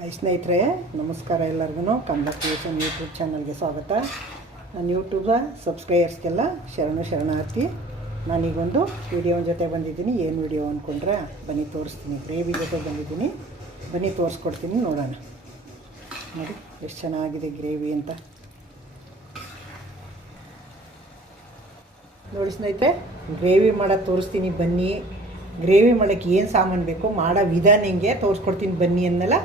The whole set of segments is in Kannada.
ಹಾಯ್ ಸ್ನೇಹಿತರೆ, ನಮಸ್ಕಾರ ಎಲ್ಲರಿಗೂ. ಕನ್ನಡ ಕ್ರಿಯೇಷನ್ ಯೂಟ್ಯೂಬ್ ಚಾನಲ್ಗೆ ಸ್ವಾಗತ. ನನ್ನ ಯೂಟ್ಯೂಬ ಸಬ್ಸ್ಕ್ರೈಬರ್ಸ್ಗೆಲ್ಲ ಶರಣಾರ್ಥಿ. ನಾನೀಗೊಂದು ವಿಡಿಯೋನ ಜೊತೆ ಬಂದಿದ್ದೀನಿ. ಏನು ವಿಡಿಯೋ ಅಂದ್ಕೊಂಡ್ರೆ ಬನ್ನಿ ತೋರಿಸ್ತೀನಿ. ಗ್ರೇವಿ ಜೊತೆ ಬಂದಿದ್ದೀನಿ, ಬನ್ನಿ ತೋರಿಸ್ಕೊಡ್ತೀನಿ, ನೋಡೋಣ. ನೋಡಿ ಎಷ್ಟು ಚೆನ್ನಾಗಿದೆ ಗ್ರೇವಿ ಅಂತ. ನೋಡಿ ಸ್ನೇಹಿತರೆ, ಗ್ರೇವಿ ಮಾಡೋದು ತೋರಿಸ್ತೀನಿ ಬನ್ನಿ. ಗ್ರೇವಿ ಮಾಡೋಕ್ಕೆ ಏನು ಸಾಮಾನು ಬೇಕು, ಮಾಡೋ ವಿಧಾನ ಹೆಂಗೆ ತೋರಿಸ್ಕೊಡ್ತೀನಿ ಬನ್ನಿ ಅಂದಲ್ಲ.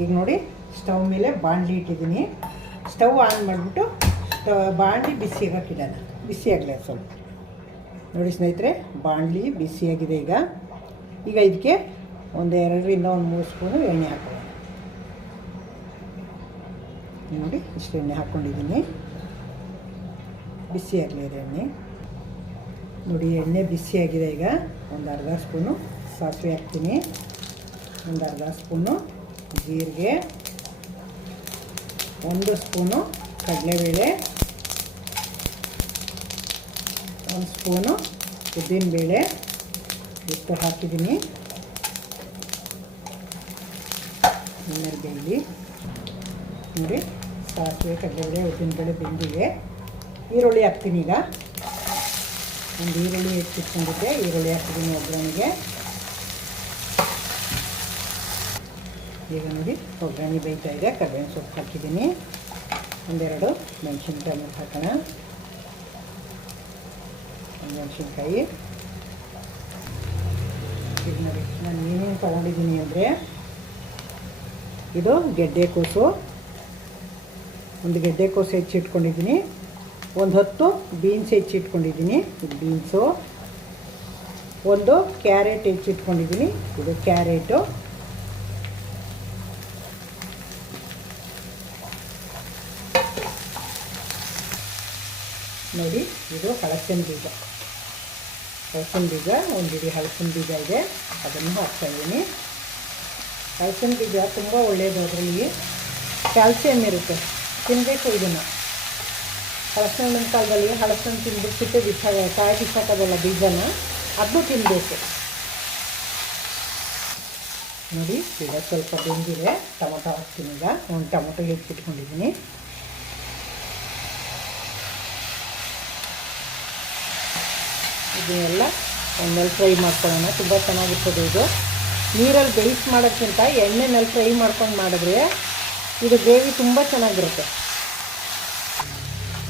ಈಗ ನೋಡಿ, ಸ್ಟವ್ ಮೇಲೆ ಬಾಣಲಿ ಇಟ್ಟಿದ್ದೀನಿ. ಸ್ಟವ್ ಆನ್ ಮಾಡಿಬಿಟ್ಟು ಬಾಣಲಿ ಬಿಸಿಯಾಗಿಡೋಣ. ಬಿಸಿ ಆಗಲಿ ಸ್ವಲ್ಪ. ನೋಡಿ ಸ್ನೇಹಿತರೆ, ಬಾಣಲಿ ಬಿಸಿಯಾಗಿದೆ. ಈಗ ಇದಕ್ಕೆ ಒಂದು 2-3 ಸ್ಪೂನು ಎಣ್ಣೆ ಹಾಕೋಣ. ನೋಡಿ ಇಷ್ಟು ಎಣ್ಣೆ ಹಾಕ್ಕೊಂಡಿದ್ದೀನಿ. ಬಿಸಿಯಾಗಲಿ ಇದೆ ಎಣ್ಣೆ. ನೋಡಿ ಎಣ್ಣೆ ಬಿಸಿಯಾಗಿದೆ. ಈಗ ಒಂದು ಅರ್ಧ ಸ್ಪೂನು ಸಾಸಿವೆ ಹಾಕ್ತೀನಿ, ಒಂದು ಅರ್ಧ ಸ್ಪೂನು ಜೀರಿಗೆ, 1 ಸ್ಪೂನು ಕಡಲೆಬೇಳೆ, 1 ಸ್ಪೂನು ಉದ್ದಿನಬೇಳೆ ಇಷ್ಟು ಹಾಕಿದ್ದೀನಿ. ಆಮೇಲೆ ಬೆಳ್ಳಿ. ನೋಡಿ ಸಾಸಿವೆ, ಕಡಲೆಬೇಳೆ, ಉದ್ದಿನಬೇಳೆ ಬೆಂದಿಗೆ. ಈರುಳ್ಳಿ ಹಾಕ್ತೀನಿ. ಈಗ ಒಂದು ಈರುಳ್ಳಿ ಹೆಚ್ಚಿಟ್ಕೊಂಡಿದ್ದೆ, ಈರುಳ್ಳಿ ಹಾಕ್ತಿದ್ದೀನಿ ಒಗ್ಗರಣೆಗೆ. ಈಗ ನೋಡಿ ಒಗ್ಗರಣೆ ಬೇಯ್ತಾ ಇದೆ. ಕರ್ಬೇವಿನ ಸೊಪ್ಪು ಹಾಕಿದ್ದೀನಿ. 1-2 ಮೆಣಸಿನ್ಕಾಯಿ ಹಾಕೋಣ. ಮೆಣಸಿನ್ಕಾಯಿ. ಈಗ ನೋಡಿ ನಾನು ಏನೇನು ತೊಗೊಂಡಿದ್ದೀನಿ ಅಂದರೆ, ಇದು ಗೆಡ್ಡೆಕೋಸು, ಒಂದು ಗೆಡ್ಡೆಕೋಸು ಹೆಚ್ಚಿಟ್ಕೊಂಡಿದ್ದೀನಿ. 10 ಬೀನ್ಸ್ ಹೆಚ್ಚಿಟ್ಕೊಂಡಿದ್ದೀನಿ, ಇದು ಬೀನ್ಸು. 1 ಕ್ಯಾರೆಟ್ ಹೆಚ್ಚಿಟ್ಕೊಂಡಿದ್ದೀನಿ, ಇದು ಕ್ಯಾರೆಟು. ನೋಡಿ ಇದು ಹಲಸಿನ ಬೀಜ. ಹಲಸಿನ ಬೀಜ, ಒಂದು ಇಡೀ ಹಲಸಿನ ಬೀಜ ಇದೆ, ಅದನ್ನು ಹಾಕ್ತಾಯಿದ್ದೀನಿ. ಹಲಸಿನ ಬೀಜ ತುಂಬ ಒಳ್ಳೆಯದು. ಅದರಲ್ಲಿ ಕ್ಯಾಲ್ಸಿಯಂ ಇರುತ್ತೆ, ತಿನ್ನಬೇಕು ಇದನ್ನು. ಹಲಸಿನ ಕಾಲದಲ್ಲಿ ಹಲಸಿನ ತಿಂದ್ಬಿಟ್ಟು ಕಾಯಿ ಬಿಸಾಕೋದಲ್ಲ ಬೀಜನ, ಅದನ್ನು ತಿನ್ನಬೇಕು. ನೋಡಿ ಈಗ ಸ್ವಲ್ಪ ಬೆಂದಿದೆ. ಟೊಮೊಟೊ ಹಾಕ್ತೀನಿ. ಈಗ ಒಂದು ಟೊಮೊಟೊ ಹೆಚ್ಚಿಟ್ಕೊಂಡಿದ್ದೀನಿ. ಇದನ್ನೆಲ್ಲ ಎಣ್ಣೆಲ್ಲಿ ಫ್ರೈ ಮಾಡ್ಕೊಳ್ಳೋಣ. ತುಂಬ ಚೆನ್ನಾಗಿರ್ತದೆ ಇದು. ನೀರಲ್ಲಿ ಬೇಯಿಸಿ ಮಾಡೋಕ್ಕಿಂತ ಎಣ್ಣೆನಲ್ಲಿ ಫ್ರೈ ಮಾಡ್ಕೊಂಡು ಮಾಡಿದ್ರೆ ಇದು ಗ್ರೇವಿ ತುಂಬ ಚೆನ್ನಾಗಿರುತ್ತೆ.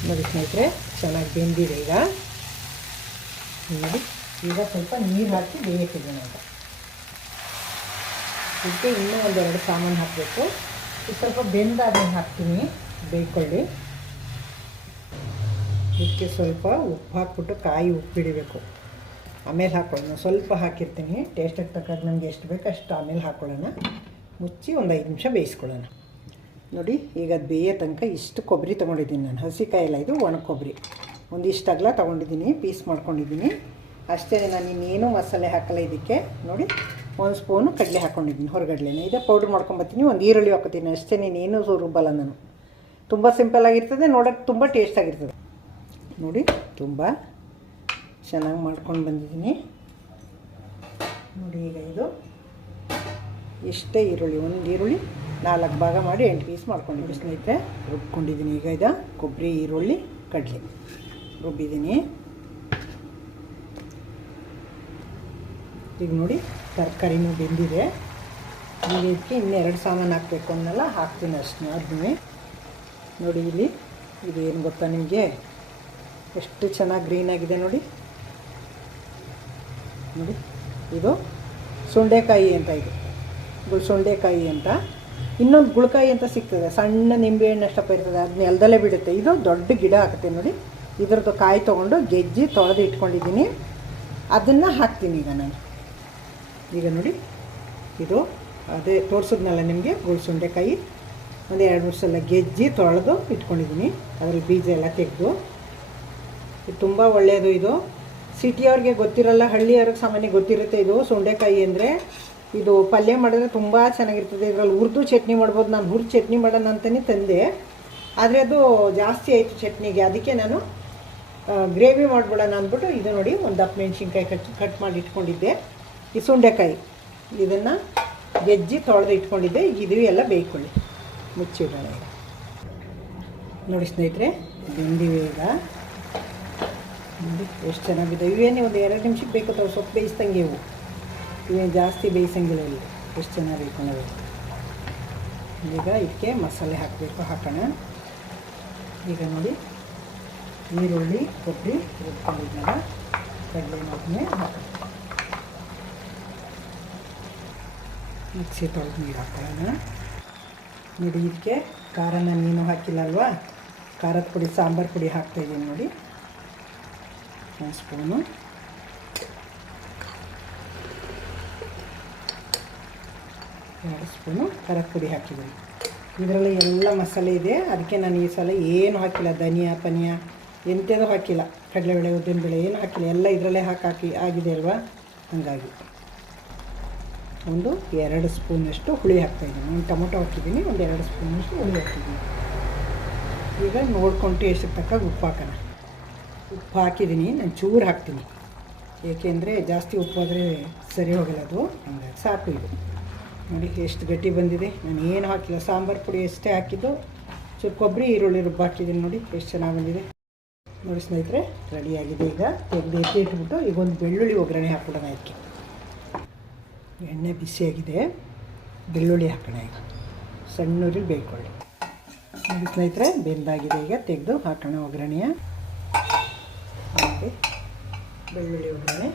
ನೋಡಿ ಸ್ನೇಹಿತರೆ, ಚೆನ್ನಾಗಿ ಬೆಂದಿದೆ. ಈಗ ನೋಡಿ, ಈಗ ಸ್ವಲ್ಪ ನೀರು ಹಾಕಿ ಬೇಯಿಸಿದ್ದೀನಿ ಅಂತ. ಇದಕ್ಕೆ ಇನ್ನೂ 1-2 ಸಾಮಾನು ಹಾಕಬೇಕು. ಇದು ಸ್ವಲ್ಪ ಬೆಂದಾದ್ಮೇಲೆ ಹಾಕ್ತೀನಿ, ಬೇಯ್ಕೊಳ್ಳಿ. ಇದಕ್ಕೆ ಸ್ವಲ್ಪ ಉಪ್ಪು ಹಾಕ್ಬಿಟ್ಟು ಕಾಯಿ ಉಪ್ಪಿಡಬೇಕು, ಆಮೇಲೆ ಹಾಕ್ಕೊಳ್ಳೋಣ. ಸ್ವಲ್ಪ ಹಾಕಿರ್ತೀನಿ, ಟೇಸ್ಟಿಗೆ ತಕ್ಕಾಗ ನಮಗೆ ಎಷ್ಟು ಬೇಕು ಅಷ್ಟು ಆಮೇಲೆ ಹಾಕ್ಕೊಳ್ಳೋಣ. ಮುಚ್ಚಿ ಒಂದು 5 ನಿಮಿಷ ಬೇಯಿಸ್ಕೊಳ್ಳೋಣ. ನೋಡಿ ಈಗ ಅದು ಬೇಯೋ ತನಕ ಇಷ್ಟು ಕೊಬ್ಬರಿ ತೊಗೊಂಡಿದ್ದೀನಿ ನಾನು. ಹಸಿಕಾಯಿ ಎಲ್ಲ, ಇದು ಒಣ ಕೊಬ್ಬರಿ ಒಂದಿಷ್ಟು ಅಗಲ ತೊಗೊಂಡಿದ್ದೀನಿ, ಪೀಸ್ ಮಾಡ್ಕೊಂಡಿದ್ದೀನಿ. ಅಷ್ಟೇ, ನಾನು ಇನ್ನೇನು ಮಸಾಲೆ ಹಾಕಲ್ಲ ಇದಕ್ಕೆ. ನೋಡಿ 1 ಸ್ಪೂನು ಕಡಲೆ ಹಾಕ್ಕೊಂಡಿದ್ದೀನಿ, ಹೊರಗಡ್ಲೆನೇ. ಇದೇ ಪೌಡ್ರ್ ಮಾಡ್ಕೊಂಬತ್ತೀನಿ. ಒಂದು ಈರುಳ್ಳಿ ಹಾಕೋತೀನಿ ಅಷ್ಟೇ, ನೀನೇನು ರುಬ್ಬಲ್ಲ ನಾನು. ತುಂಬ ಸಿಂಪಲ್ಲಾಗಿರ್ತದೆ, ನೋಡೋಕ್ಕೆ ತುಂಬ ಟೇಸ್ಟಾಗಿರ್ತದೆ. ನೋಡಿ ತುಂಬ ಚೆನ್ನಾಗಿ ಮಾಡ್ಕೊಂಡು ಬಂದಿದ್ದೀನಿ. ನೋಡಿ ಈಗ ಇದು ಇಷ್ಟೇ ಈರುಳ್ಳಿ, ಒಂದು ಈರುಳ್ಳಿ 4 ಭಾಗ ಮಾಡಿ 8 ಪೀಸ್ ಮಾಡ್ಕೊಂಡಿದ್ದೀನಿ ಸ್ನೇಹಿತರೆ. ರುಬ್ಕೊಂಡಿದ್ದೀನಿ. ಈಗ ಇದು ಕೊಬ್ಬರಿ, ಈರುಳ್ಳಿ, ಕಡಲೆ ರುಬ್ಬಿದ್ದೀನಿ. ಈಗ ನೋಡಿ ತರಕಾರಿನೂ ಬೆಂದಿದೆ. ಈಗ ಇದಕ್ಕೆ ಇನ್ನೆರಡು ಸಾಮಾನು ಹಾಕಬೇಕು ಅನ್ನೆಲ್ಲ ಹಾಕ್ತೀನಿ ಅಷ್ಟೇ. ಅದನ್ನೇ ನೋಡಿ, ಇಲ್ಲಿ ಇದು ಏನು ಗೊತ್ತಾ ನಿಮಗೆ, ಎಷ್ಟು ಚೆನ್ನಾಗಿ ಗ್ರೀನಾಗಿದೆ ನೋಡಿ. ನೋಡಿ ಇದು ಸೊಂಡೆಕಾಯಿ ಅಂತ, ಇದು ಸೊಂಡೆಕಾಯಿ ಅಂತ. ಇನ್ನೊಂದು ಗುಳಕಾಯಿ ಅಂತ ಸಿಗ್ತದೆ, ಸಣ್ಣ ನಿಂಬೆಹಣ್ಣು ಅಷ್ಟಪ್ಪ ಇರ್ತದೆ, ಅದನ್ನ ಎಲ್ದಲ್ಲೇ ಬಿಡುತ್ತೆ. ಇದು ದೊಡ್ಡ ಗಿಡ ಆಗುತ್ತೆ ನೋಡಿ. ಇದ್ರದ್ದು ಕಾಯಿ ತೊಗೊಂಡು ಗೆಜ್ಜಿ ತೊಳೆದು ಇಟ್ಕೊಂಡಿದ್ದೀನಿ, ಅದನ್ನು ಹಾಕ್ತೀನಿ ಈಗ ನಾನು. ಈಗ ನೋಡಿ ಇದು ಅದೇ ತೋರಿಸಿದ್ನಲ್ಲ ನಿಮಗೆ, ಸೊಂಡೆಕಾಯಿ ಒಂದು 2-3 ಸಲ ಗೆಜ್ಜಿ ತೊಳೆದು ಇಟ್ಕೊಂಡಿದ್ದೀನಿ. ಅದರಲ್ಲಿ ಬೀಜ ಎಲ್ಲ ತೆಗೆದು. ಇದು ತುಂಬ ಒಳ್ಳೆಯದು. ಇದು ಸಿಟಿಯವ್ರಿಗೆ ಗೊತ್ತಿರಲ್ಲ, ಹಳ್ಳಿಯವ್ರಿಗೆ ಸಾಮಾನ್ಯ ಗೊತ್ತಿರುತ್ತೆ. ಇದು ಸೊಂಡೆಕಾಯಿ ಅಂದರೆ ಇದು ಪಲ್ಯ ಮಾಡಿದ್ರೆ ತುಂಬ ಚೆನ್ನಾಗಿರ್ತದೆ. ಇದರಲ್ಲಿ ಹುರಿದು ಚಟ್ನಿ ಮಾಡ್ಬೋದು. ನಾನು ಹುರಿದು ಚಟ್ನಿ ಮಾಡೋಣ ಅಂತಲೇ ತಂದೆ, ಆದರೆ ಅದು ಜಾಸ್ತಿ ಆಯಿತು ಚಟ್ನಿಗೆ. ಅದಕ್ಕೆ ನಾನು ಗ್ರೇವಿ ಮಾಡಿಬಿಡೋಣ ಅಂದ್ಬಿಟ್ಟು ಇದು ನೋಡಿ ಒಂದು 10 ಮೆಣಸಿನ್ಕಾಯಿ ಕಟ್ ಮಾಡಿ ಇಟ್ಕೊಂಡಿದ್ದೆ. ಈ ಸೊಂಡೆಕಾಯಿ ಇದನ್ನು ಗೆಜ್ಜಿ ತೊಳೆದು ಇಟ್ಕೊಂಡಿದ್ದೆ. ಈಗ ಇದು ಎಲ್ಲ ಬೇಯ್ಕೊಳ್ಳಿ. ಮುಚ್ಚಿಡೋಣ ಈಗ. ನೋಡಿ ಸ್ನೇಹಿತರೆ, ಬೆಂದಿವೆ ಈಗ. ನೋಡಿ ಎಷ್ಟು ಚೆನ್ನಾಗಿದೆ. ಇವೇನೇ ಒಂದು 2 ನಿಮಿಷಕ್ಕೆ ಬೇಕು ತಾವು ಸೊಪ್ಪು ಬೇಯಿಸ್ದಂಗೆ. ಇವೇನು ಜಾಸ್ತಿ ಬೇಯಿಸಂಗಿಲ್ಲ. ಇಲ್ಲಿ ಎಷ್ಟು ಚೆನ್ನಾಗಿ ಬೇಯ್ಕೊಳ್ಳೋದು. ಈಗ ಇದಕ್ಕೆ ಮಸಾಲೆ ಹಾಕಬೇಕು. ಹಾಕೋಣ ಈಗ. ನೋಡಿ ಈರುಳ್ಳಿ ಕೊಬ್ಬರಿ ರುಬ್ಕೊಂಡಿದ್ದಾಗ ಕಡಲೆನೊಡನೆ ಹಾಕೋಣ. ಮಿಕ್ಸಿ ತೊಳೆದು ನೀರು ಹಾಕೊಳ್ಳೋಣ. ನೋಡಿ ಇದಕ್ಕೆ ಖಾರ ನಾನು ನೀನು ಹಾಕಿಲ್ಲ ಅಲ್ವಾ, ಖಾರದ ಪುಡಿ ಸಾಂಬಾರು ಪುಡಿ ಹಾಕ್ತಾಯಿದ್ದೀನಿ. ನೋಡಿ 1 ಸ್ಪೂನು. ಎರಡು ಸ್ಪೂನು ಖಾರದ ಪುಡಿ ಹಾಕಿದ್ದೀನಿ. ಇದರಲ್ಲಿ ಎಲ್ಲ ಮಸಾಲೆ ಇದೆ. ಅದಕ್ಕೆ ನಾನು ಈ ಸಲ ಏನು ಹಾಕಿಲ್ಲ. ಧನಿಯಾ ಪನಿಯಾ ಎಂಥದ್ದು ಹಾಕಿಲ್ಲ. ಕಡಲೆಬೇಳೆ ಉದ್ದಿನಬೇಳೆ ಏನು ಹಾಕಿಲ್ಲ. ಎಲ್ಲ ಇದರಲ್ಲೇ ಹಾಕಿ ಆಗಿದೆ ಅಲ್ವಾ. ಹಾಗಾಗಿ ಒಂದು 2 ಸ್ಪೂನಷ್ಟು ಹುಳಿ ಹಾಕ್ತಾಯಿದ್ದೀನಿ. ಒಂದು ಟೊಮೊಟೊ ಹಾಕಿದ್ದೀನಿ. ಒಂದು 2 ಸ್ಪೂನಷ್ಟು ಹುಳಿ ಹಾಕಿದ್ದೀನಿ. ಈಗ ನೋಡ್ಕೊಂಡು ಟೇಸ್ಟಿಗೆ ತಕ್ಕ ಉಪ್ಪು ಹಾಕೋಣ. ಉಪ್ಪು ಹಾಕಿದ್ದೀನಿ. ನಾನು ಚೂರು ಹಾಕ್ತೀನಿ, ಏಕೆಂದರೆ ಜಾಸ್ತಿ ಉಪ್ಪು ಆದರೆ ಸರಿ ಹೋಗಲ್ಲ ಅದು. ಹಂಗಾಗಿ ಸಾಕು. ಇದು ನೋಡಿ ಎಷ್ಟು ಗಟ್ಟಿ ಬಂದಿದೆ. ನಾನು ಏನು ಹಾಕಿಲ್ಲ. ಸಾಂಬಾರು ಪುಡಿ ಎಷ್ಟೇ ಹಾಕಿದ್ದು. ಚೂರು ಕೊಬ್ಬರಿ ಈರುಳ್ಳಿ ರುಬ್ಬ ಹಾಕಿದ್ದೀನಿ. ನೋಡಿ ಎಷ್ಟು ಚೆನ್ನಾಗಿ ಬಂದಿದೆ. ನೋಡಿ ಸ್ನೇಹಿತರೆ, ರೆಡಿಯಾಗಿದೆ. ಈಗ ತೆಗೆದು ಇಟ್ಬಿಟ್ಟು ಈಗ ಒಂದು ಬೆಳ್ಳುಳ್ಳಿ ಒಗ್ಗರಣೆ ಹಾಕ್ಬಿಡೋಣ. ಇದಕ್ಕೆ ಎಣ್ಣೆ ಬಿಸಿಯಾಗಿದೆ. ಬೆಳ್ಳುಳ್ಳಿ ಹಾಕೋಣ ಈಗ. ಸಣ್ಣೂರಿಗೆ ಬೇಯ್ಕೊಳ್ಳಿ. ನೋಡಿ ಸ್ನೇಹಿತರೆ, ಬೆಂದಾಗಿದೆ. ಈಗ ತೆಗೆದು ಹಾಕೋಣ ಒಗ್ಗರಣೆಯ. ನೋಡಿ ಬೆಳ್ಳುಳ್ಳಿ ಒಗ್ಗರಣೆ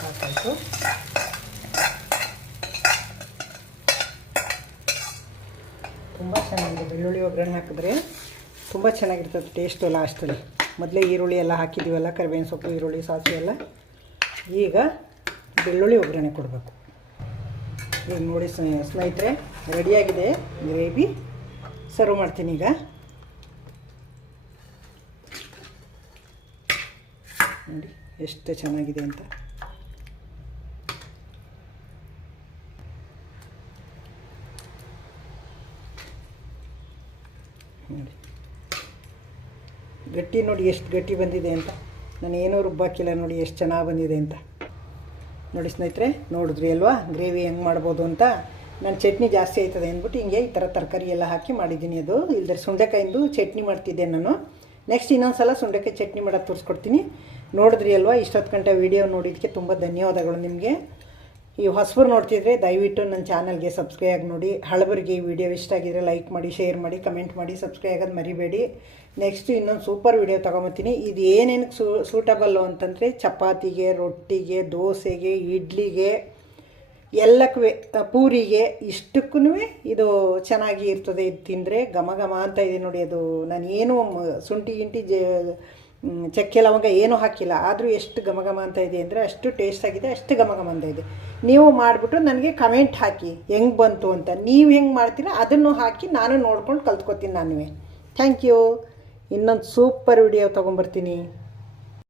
ಹಾಕಾಯಿತು. ತುಂಬ ಚೆನ್ನಾಗಿದೆ. ಬೆಳ್ಳುಳ್ಳಿ ಒಗ್ಗರಣೆ ಹಾಕಿದ್ರೆ ತುಂಬ ಚೆನ್ನಾಗಿರ್ತದೆ ಟೇಸ್ಟು. ಲಾಸ್ಟಲ್ಲಿ ಮೊದಲೇ ಈರುಳ್ಳಿ ಎಲ್ಲ ಹಾಕಿದ್ದೀವಲ್ಲ, ಕರಿಬೇವಿನ ಸೊಪ್ಪು, ಈರುಳ್ಳಿ, ಸಾಸಿವೆ ಎಲ್ಲ. ಈಗ ಬೆಳ್ಳುಳ್ಳಿ ಒಗ್ಗರಣೆ ಕೊಡಬೇಕು. ಈಗ ನೋಡಿ ಸ್ನೇಹಿತರೆ, ರೆಡಿಯಾಗಿದೆ ಗ್ರೇವಿ. ಸರ್ವ್ ಮಾಡ್ತೀನಿ ಈಗ. ನೋಡಿ ಎಷ್ಟು ಚೆನ್ನಾಗಿದೆ ಅಂತ. ನೋಡಿ ಗಟ್ಟಿ, ನೋಡಿ ಎಷ್ಟು ಗಟ್ಟಿ ಬಂದಿದೆ ಅಂತ. ನಾನು ಏನೂ ರುಬ್ಬಾಕಿಲ್ಲ. ನೋಡಿ ಎಷ್ಟು ಚೆನ್ನಾಗಿ ಬಂದಿದೆ ಅಂತ. ನೋಡಿ ಸ್ನೇಹಿತರೆ, ನೋಡಿದ್ರಿ ಅಲ್ವಾ ಗ್ರೇವಿ ಹೆಂಗೆ ಮಾಡ್ಬೋದು ಅಂತ. ನಾನು ಚಟ್ನಿ ಜಾಸ್ತಿ ಆಯ್ತದೆ ಅಂದ್ಬಿಟ್ಟು ಹಿಂಗೆ ಈ ಥರ ತರಕಾರಿ ಎಲ್ಲ ಹಾಕಿ ಮಾಡಿದ್ದೀನಿ. ಅದು ಇಲ್ಲದೆ ಸುಂಡೆಕಾಯಿಂದು ಚಟ್ನಿ ಮಾಡ್ತಿದ್ದೆ ನಾನು. ನೆಕ್ಸ್ಟ್ ಇನ್ನೊಂದು ಸಲ ಸುಂಡೆಕಾಯಿ ಚಟ್ನಿ ಮಾಡೋದು ತೋರಿಸ್ಕೊಡ್ತೀನಿ. ನೋಡಿದ್ರಿ ಅಲ್ವಾ, ಇಷ್ಟೊತ್ತು ಗಂಟೆ ವೀಡಿಯೋ ನೋಡಿದ್ದಕ್ಕೆ ತುಂಬ ಧನ್ಯವಾದಗಳು ನಿಮಗೆ. ಈ ಹೊಸಬರು ನೋಡ್ತಿದ್ರೆ ದಯವಿಟ್ಟು ನನ್ನ ಚಾನಲ್ಗೆ ಸಬ್ಸ್ಕ್ರೈಬ್ ಆಗಿ ನೋಡಿ. ಹಳಬರಿಗೆ ಈ ವಿಡಿಯೋ ಇಷ್ಟ ಆಗಿದ್ರೆ ಲೈಕ್ ಮಾಡಿ, ಶೇರ್ ಮಾಡಿ, ಕಮೆಂಟ್ ಮಾಡಿ, ಸಬ್ಸ್ಕ್ರೈಬ್ ಆಗೋದು ಮರಿಬೇಡಿ. ನೆಕ್ಸ್ಟ್ ಇನ್ನೊಂದು ಸೂಪರ್ ವಿಡಿಯೋ ತೊಗೊಂಬತ್ತೀನಿ. ಇದು ಏನೇನಕ್ಕೆ ಸೂಟಬಲ್ಲು ಅಂತಂದರೆ ಚಪಾತಿಗೆ, ರೊಟ್ಟಿಗೆ, ದೋಸೆಗೆ, ಇಡ್ಲಿಗೆ, ಎಲ್ಲಕ್ಕೂ, ಪೂರಿಗೆ, ಇಷ್ಟಕ್ಕೂ ಇದು ಚೆನ್ನಾಗಿ ಇರ್ತದೆ. ಇದು ತಿಂದರೆ ಘಮ ಘಮ ಅಂತ ಇದೆ ನೋಡಿ. ಅದು ನಾನು ಏನು ಶುಂಠಿ ಗಿಂಟಿ ಚಕ್ಕೆ ಲವಂಗ ಏನೂ ಹಾಕಿಲ್ಲ, ಆದರೂ ಎಷ್ಟು ಘಮ ಘಮ ಅಂತ ಇದೆ ಅಂದರೆ ಅಷ್ಟು ಟೇಸ್ಟಾಗಿದೆ, ಅಷ್ಟು ಘಮ ಘಮ ಅಂತ ಇದೆ. ನೀವು ಮಾಡಿಬಿಟ್ಟು ನನಗೆ ಕಮೆಂಟ್ ಹಾಕಿ ಹೆಂಗೆ ಬಂತು ಅಂತ. ನೀವು ಹೆಂಗೆ ಮಾಡ್ತೀರಾ ಅದನ್ನು ಹಾಕಿ ನಾನು ನೋಡ್ಕೊಂಡು ಕಲ್ತ್ಕೊತೀನಿ ನಾನುವೇ. Thank you. ಇನ್ನೊಂದು ಸೂಪರ್ ವಿಡಿಯೋ ತೊಗೊಂಬರ್ತೀನಿ.